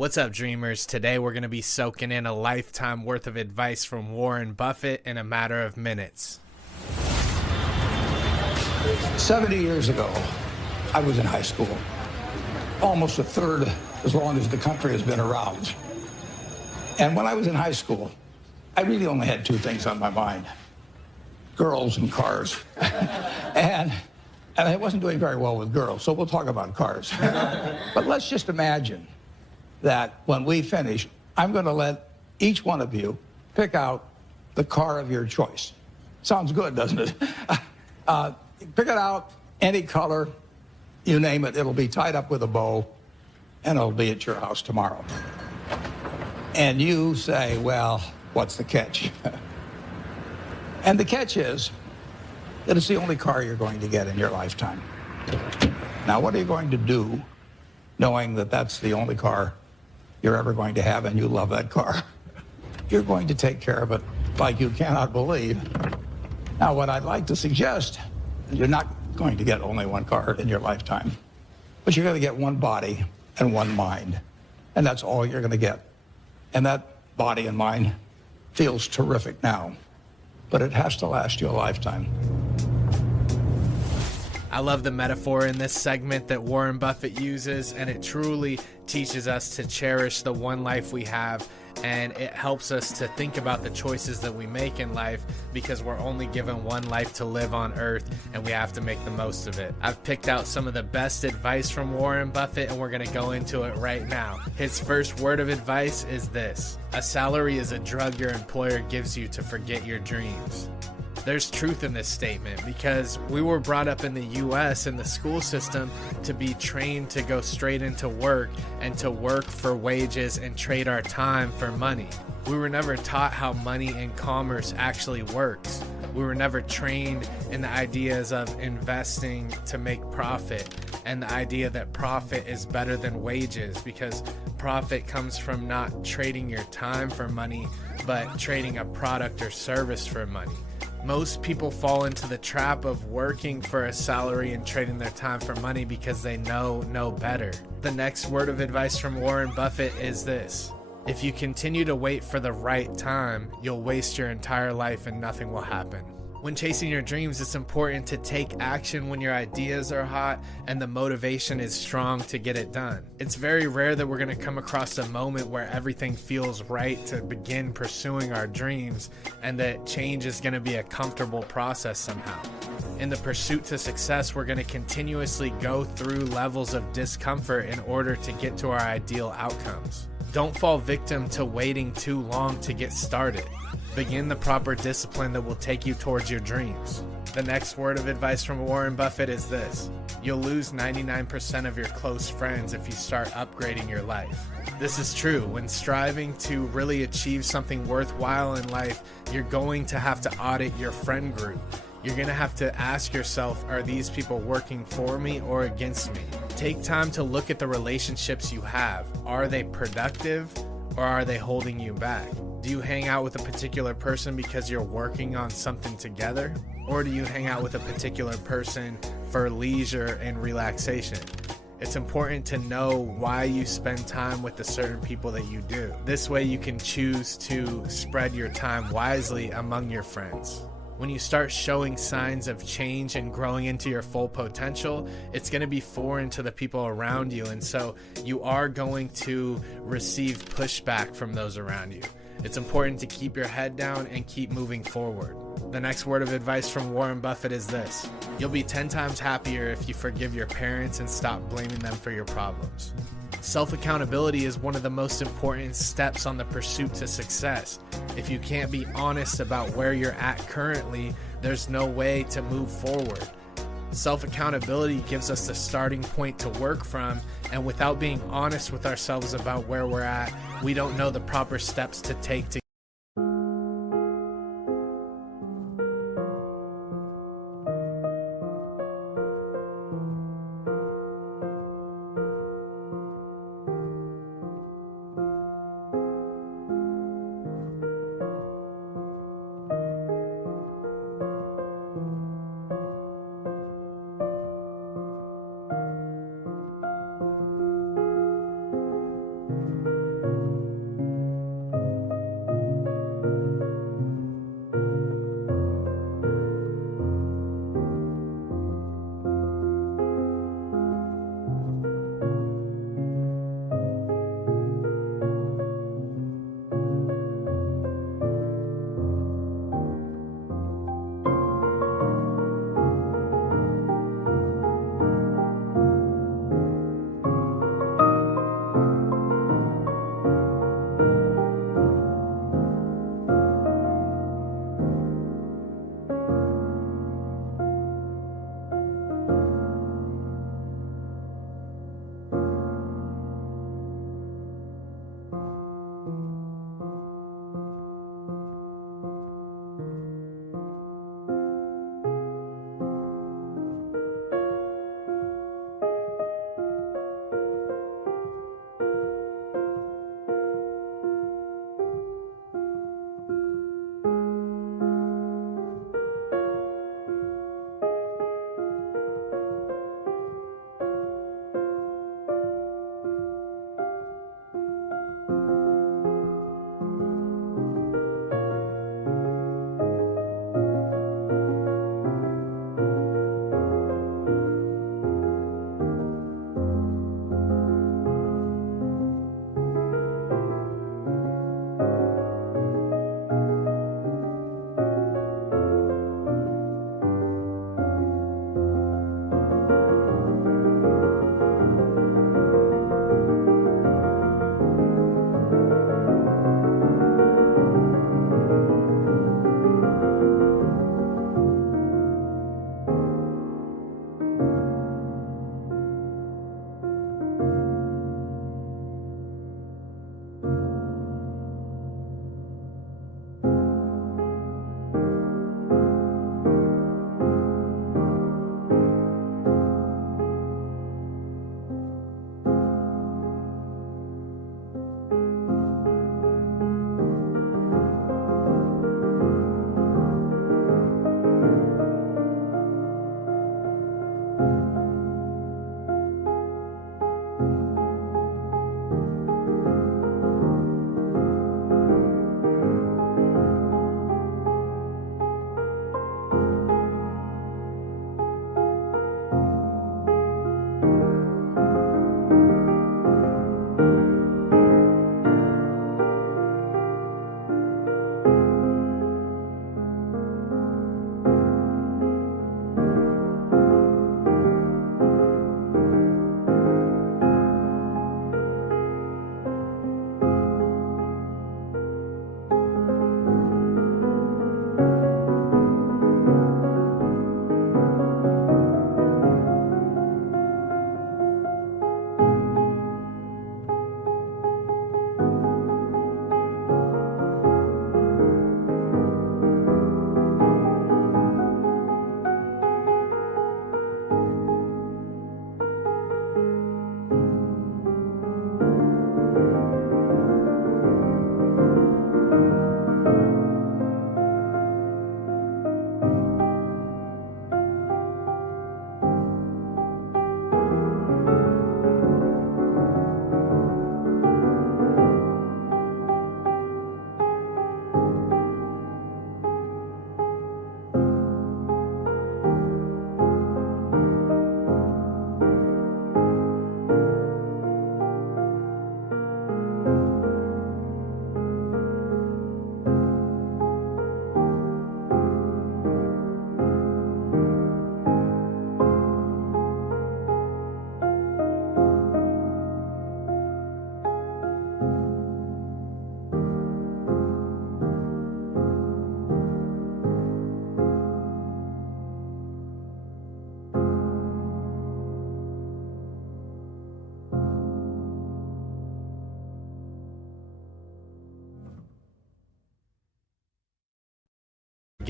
What's up, dreamers? Today we're going to be soaking in a lifetime worth of advice from Warren Buffett in a matter of minutes. 70 years ago, I was in high school. Almost a third as long as the country has been around. And when I was in high school, I really only had two things on my mind: girls and cars. and I wasn't doing very well with girls, so we'll talk about cars. But let's just imagine that when we finish, I'm going to let each one of you pick out the car of your choice. Sounds good, doesn't it? Pick it out, any color, you name it. It'll be tied up with a bow, and it'll be at your house tomorrow. And you say, well, what's the catch? And the catch is that it's the only car you're going to get in your lifetime. Now, what are you going to do knowing that that's the only car you're ever going to have and you love that car? You're going to take care of it like you cannot believe. Now, what I'd like to suggest is you're not going to get only one car in your lifetime, but you're going to get one body and one mind, and that's all you're going to get. And that body and mind feels terrific now, but it has to last you a lifetime. I love the metaphor in this segment that Warren Buffett uses, and it truly teaches us to cherish the one life we have, and it helps us to think about the choices that we make in life, because we're only given one life to live on earth and we have to make the most of it. I've picked out some of the best advice from Warren Buffett and we're going to go into it right now. His first word of advice is this: a salary is a drug your employer gives you to forget your dreams. There's truth in this statement, because we were brought up in the US in the school system to be trained to go straight into work and to work for wages and trade our time for money. We were never taught how money and commerce actually works. We were never trained in the ideas of investing to make profit, and the idea that profit is better than wages, because profit comes from not trading your time for money, but trading a product or service for money. Most people fall into the trap of working for a salary and trading their time for money because they know no better. The next word of advice from Warren Buffett is this: if you continue to wait for the right time, you'll waste your entire life and nothing will happen. When chasing your dreams, it's important to take action when your ideas are hot and the motivation is strong to get it done. It's very rare that we're going to come across a moment where everything feels right to begin pursuing our dreams, and that change is going to be a comfortable process somehow. In the pursuit to success, we're going to continuously go through levels of discomfort in order to get to our ideal outcomes. Don't fall victim to waiting too long to get started. Begin the proper discipline that will take you towards your dreams. The next word of advice from Warren Buffett is this: you'll lose 99% of your close friends if you start upgrading your life. This is true. When striving to really achieve something worthwhile in life, you're going to have to audit your friend group. You're going to have to ask yourself, are these people working for me or against me? Take time to look at the relationships you have. Are they productive, or are they holding you back? Do you hang out with a particular person because you're working on something together? Or do you hang out with a particular person for leisure and relaxation? It's important to know why you spend time with the certain people that you do. This way you can choose to spread your time wisely among your friends. When you start showing signs of change and growing into your full potential, it's going to be foreign to the people around you, and so you are going to receive pushback from those around you. It's important to keep your head down and keep moving forward. The next word of advice from Warren Buffett is this: you'll be 10 times happier if you forgive your parents and stop blaming them for your problems. Self-accountability is one of the most important steps on the pursuit to success. If you can't be honest about where you're at currently, there's no way to move forward. Self-accountability gives us a starting point to work from, and without being honest with ourselves about where we're at, we don't know the proper steps to take to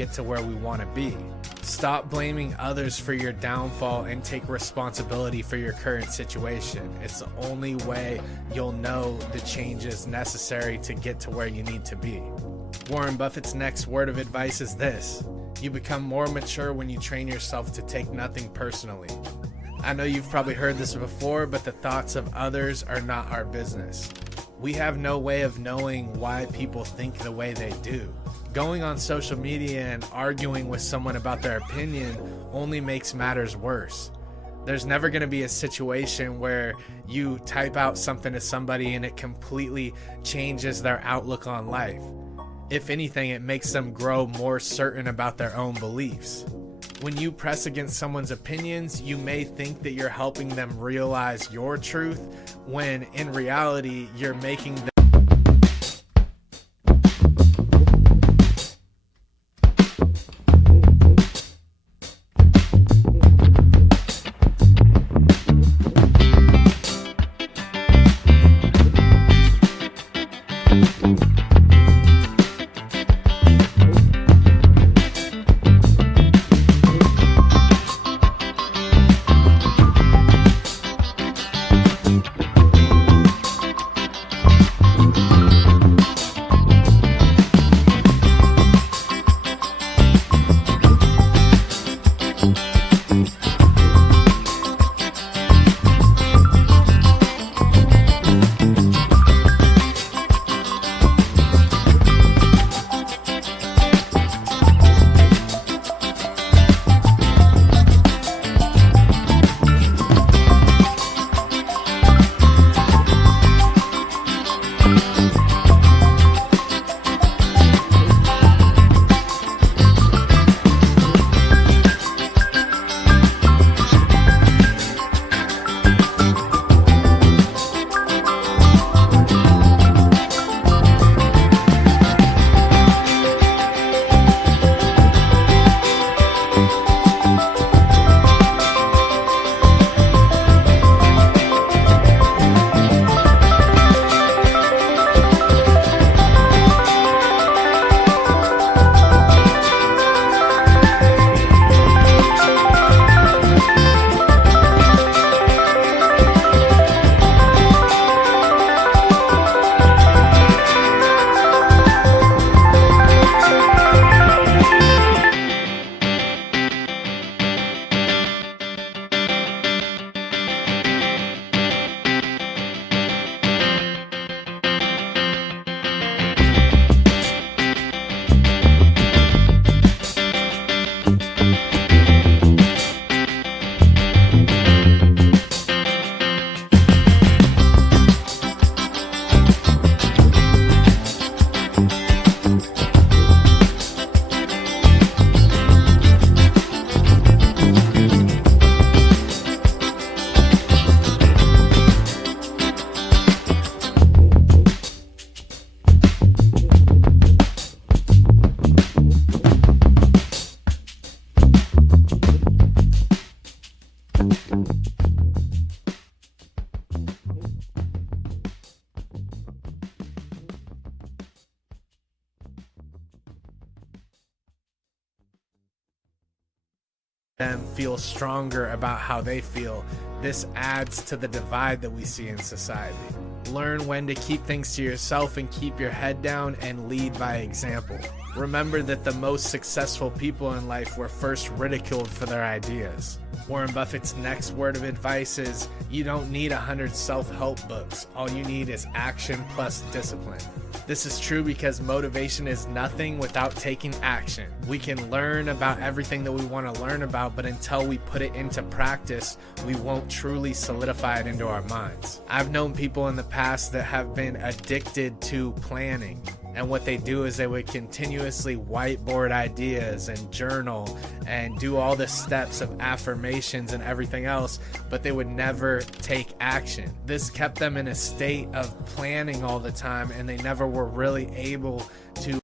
get to where we want to be. Stop blaming others for your downfall and take responsibility for your current situation. It's the only way you'll know the changes necessary to get to where you need to be. Warren Buffett's next word of advice is this: you become more mature when you train yourself to take nothing personally. I know you've probably heard this before, but the thoughts of others are not our business. We have no way of knowing why people think the way they do. Going on social media and arguing with someone about their opinion only makes matters worse. There's never going to be a situation where you type out something to somebody and it completely changes their outlook on life. If anything, it makes them grow more certain about their own beliefs. When you press against someone's opinions, you may think that you're helping them realize your truth, when in reality, you're making them feel stronger about how they feel. This adds to the divide that we see in society. Learn when to keep things to yourself and keep your head down and lead by example. Remember that the most successful people in life were first ridiculed for their ideas. Warren Buffett's next word of advice is, you don't need 100 self-help books. All you need is action plus discipline. This is true because motivation is nothing without taking action. We can learn about everything that we want to learn about, but until we put it into practice, we won't truly solidify it into our minds. I've known people in the past that have been addicted to planning. And what they do is they would continuously whiteboard ideas and journal and do all the steps of affirmations and everything else, but they would never take action. This kept them in a state of planning all the time, and they never were really able to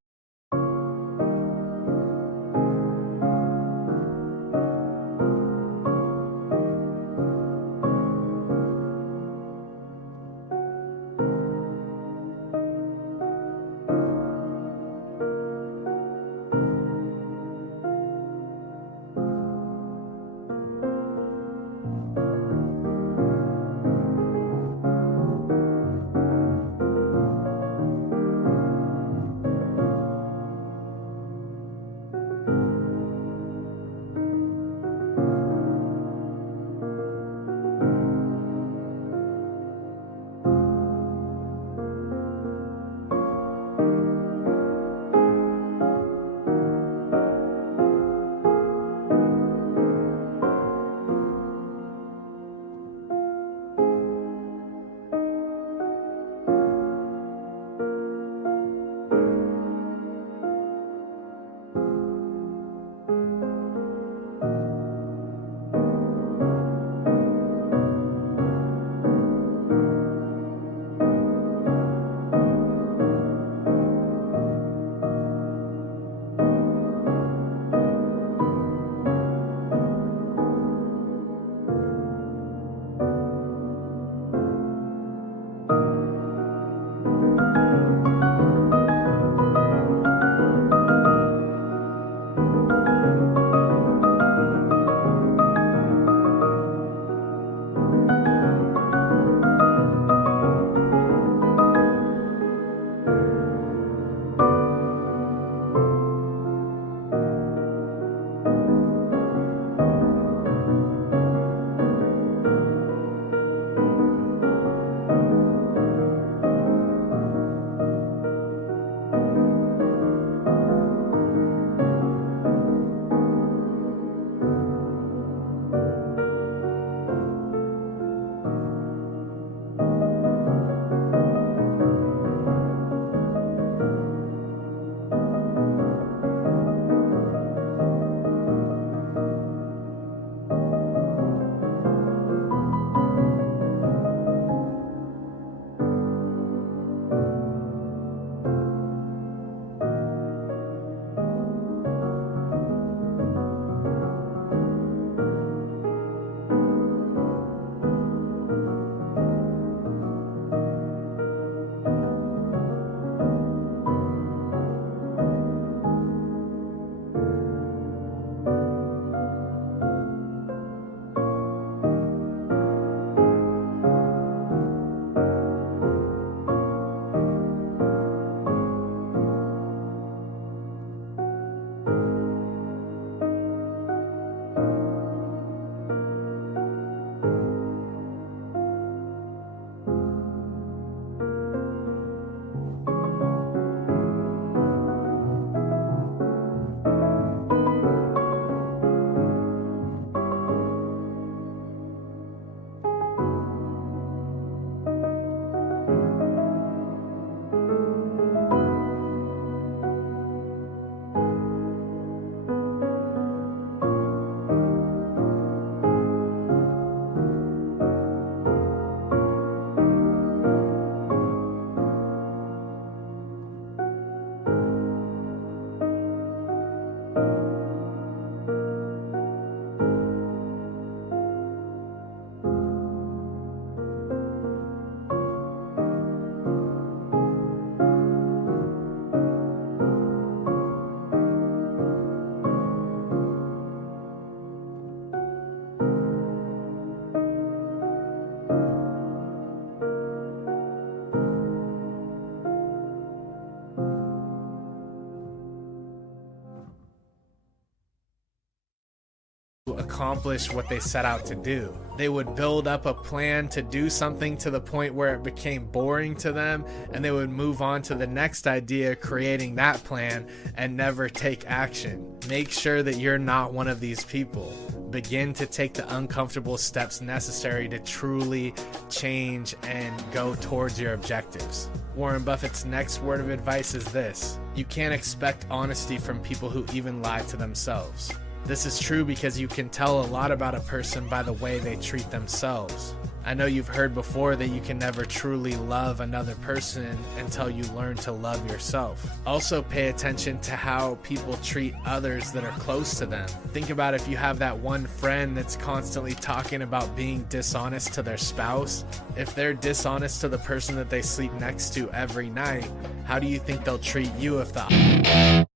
accomplish what they set out to do. They would build up a plan to do something to the point where it became boring to them, and they would move on to the next idea, creating that plan, and never take action. Make sure that you're not one of these people. Begin to take the uncomfortable steps necessary to truly change and go towards your objectives. Warren Buffett's next word of advice is this: you can't expect honesty from people who even lie to themselves. This is true because you can tell a lot about a person by the way they treat themselves. I know you've heard before that you can never truly love another person until you learn to love yourself. Also, pay attention to how people treat others that are close to them. Think about if you have that one friend that's constantly talking about being dishonest to their spouse. If they're dishonest to the person that they sleep next to every night, how do you think they'll treat you if the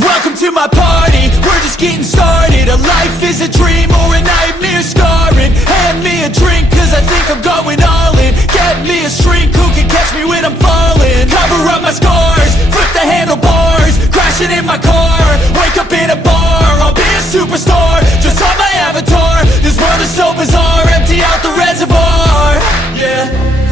Welcome to my party, we're just getting started. A life is a dream or a nightmare scarring. Hand me a drink cause I think I'm going all in. Get me a shrink who can catch me when I'm falling. Cover up my scars, flip the handlebars. Crashing in my car, wake up in a bar. I'll be a superstar, just on my avatar. This world is so bizarre, empty out the reservoir. Yeah,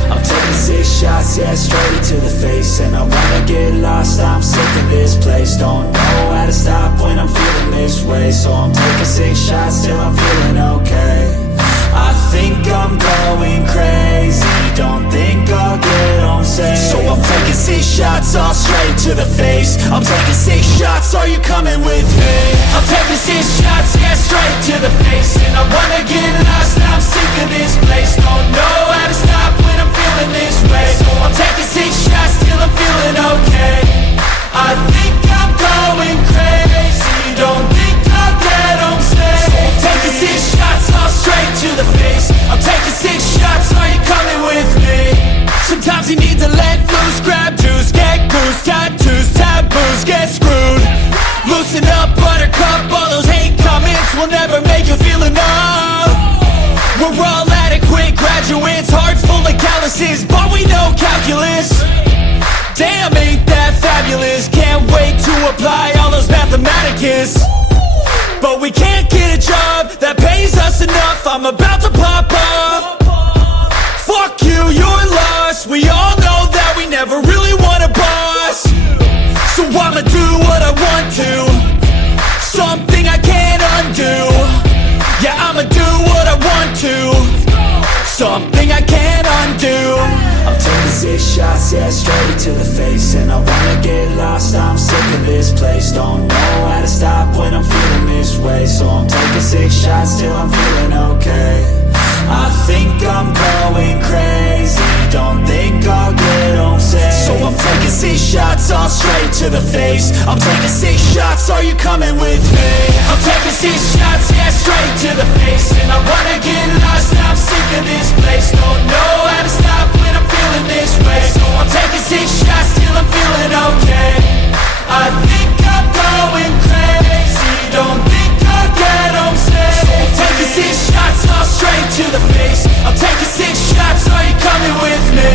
I'm taking 6 shots, yeah, straight to the face. And I wanna get lost, I'm sick of this place. Don't know how to stop when I'm feeling this way. So I'm taking 6 shots till I'm feeling okay. I think I'm going crazy, don't think I'll get home safe. So I'm taking 6 shots, all straight to the face. I'm taking 6 shots, are you coming with me? I'm taking 6 shots, yeah, straight to the face. And I wanna get lost, I'm sick of this place. Don't know how to stop when I'm feeling this way. So I'm taking 6 shots till I'm feeling okay. I think I'm going crazy, don't think I'll get home safe. So I'm taking 6 shots, all straight to the face. I'm taking 6 shots, are you coming with me? Sometimes you need to let loose, grab juice, get goose, tattoos, taboos, get screwed. Loosen up, buttercup, all those hate comments will never make you feel enough. We're all adequate graduates, heart full of calluses, but we know calculus. Damn, ain't that fabulous? Can't wait to apply all those mathematicus. But we can't get a job that pays us enough. I'm about to pop off. Fuck you, you're lost. We all know that we never really want a boss. So I'ma do what I want to, something I can't undo. Yeah, I'ma do what I want to, something I can't undo. I'm taking 6 shots, yeah, straight to the face. And I wanna get lost, I'm sick of this place. Don't know how to stop when I'm feeling this way. So I'm taking 6 shots till I'm feeling okay. I think I'm going crazy, don't think I'll get home safe. So I'm taking 6 shots, all straight to the face. I'm taking 6 shots, are you coming with me? I'm taking 6 shots, yeah, straight to the face. And I wanna get lost, I'm sick of this place. Don't know how to stop when I'm feeling this way. So I'm taking 6 shots till I'm feeling okay. I think I'm going crazy, don't think I'll get home safe. So I'm taking 6 shots, all straight to the face. I'm taking 6 shots, are you coming with me?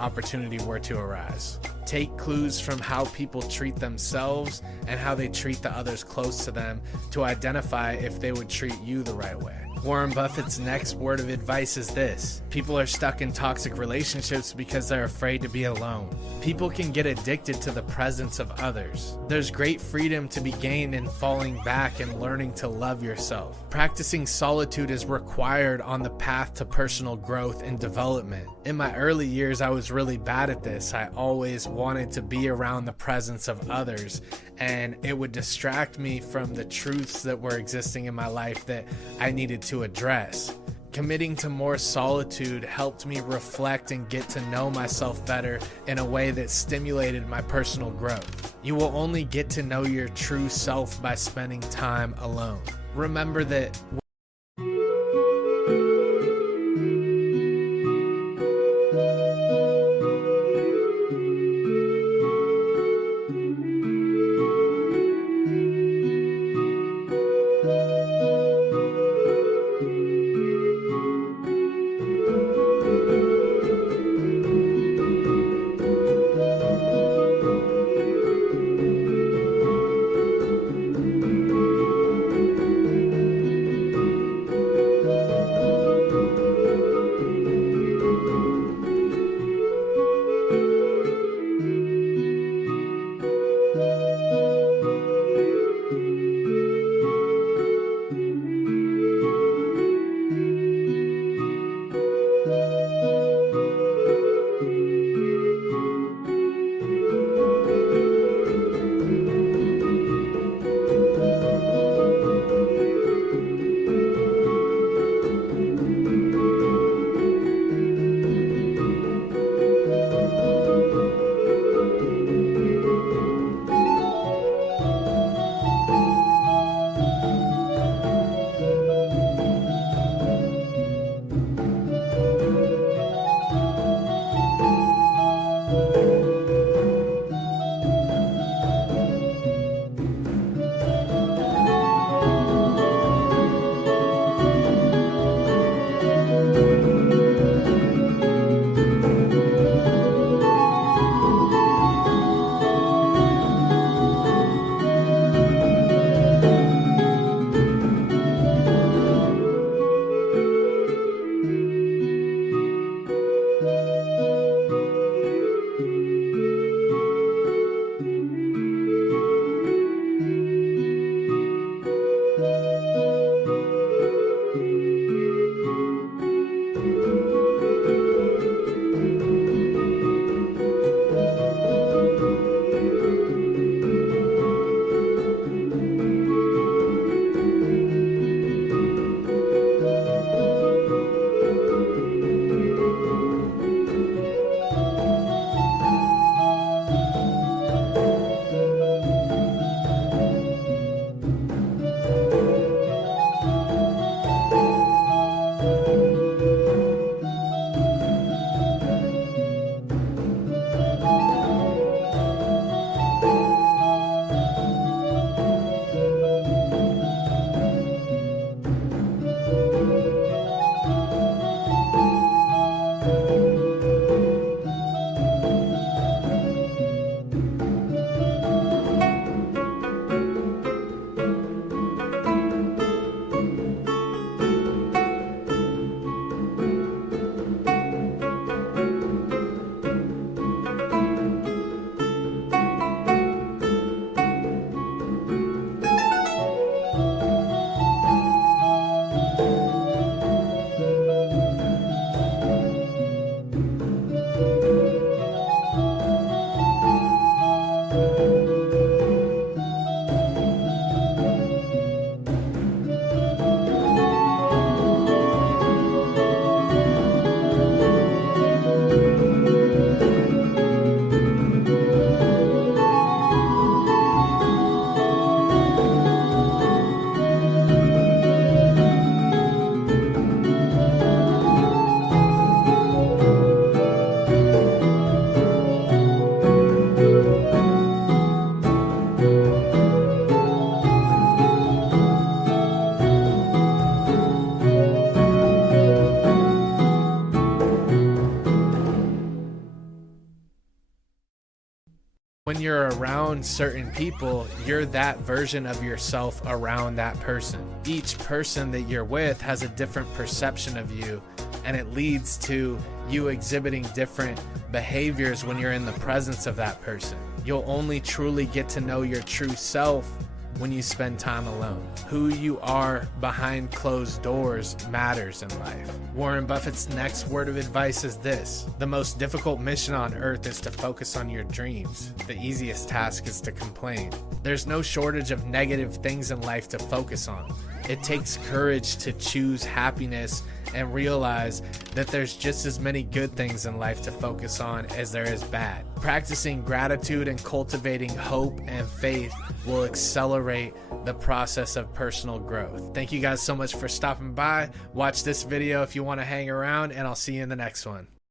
Opportunity were to arise. Take clues from how people treat themselves and how they treat the others close to them to identify if they would treat you the right way. Warren Buffett's next word of advice is this: people are stuck in toxic relationships because they're afraid to be alone. People can get addicted to the presence of others. There's great freedom to be gained in falling back and learning to love yourself. Practicing solitude is required on the path to personal growth and development. In my early years, I was really bad at this. I always wanted to be around the presence of others, and it would distract me from the truths that were existing in my life that I needed to address. Committing to more solitude helped me reflect and get to know myself better in a way that stimulated my personal growth. You will only get to know your true self by spending time alone. Remember that when you're around certain people, you're that version of yourself around that person. Each person that you're with has a different perception of you, and it leads to you exhibiting different behaviors when you're in the presence of that person. You'll only truly get to know your true self when you spend time alone. Who you are behind closed doors matters in life. Warren Buffett's next word of advice is this: the most difficult mission on earth is to focus on your dreams. The easiest task is to complain. There's no shortage of negative things in life to focus on. It takes courage to choose happiness and realize that there's just as many good things in life to focus on as there is bad. Practicing gratitude and cultivating hope and faith will accelerate the process of personal growth. Thank you guys so much for stopping by. Watch this video if you want to hang around, and I'll see you in the next one.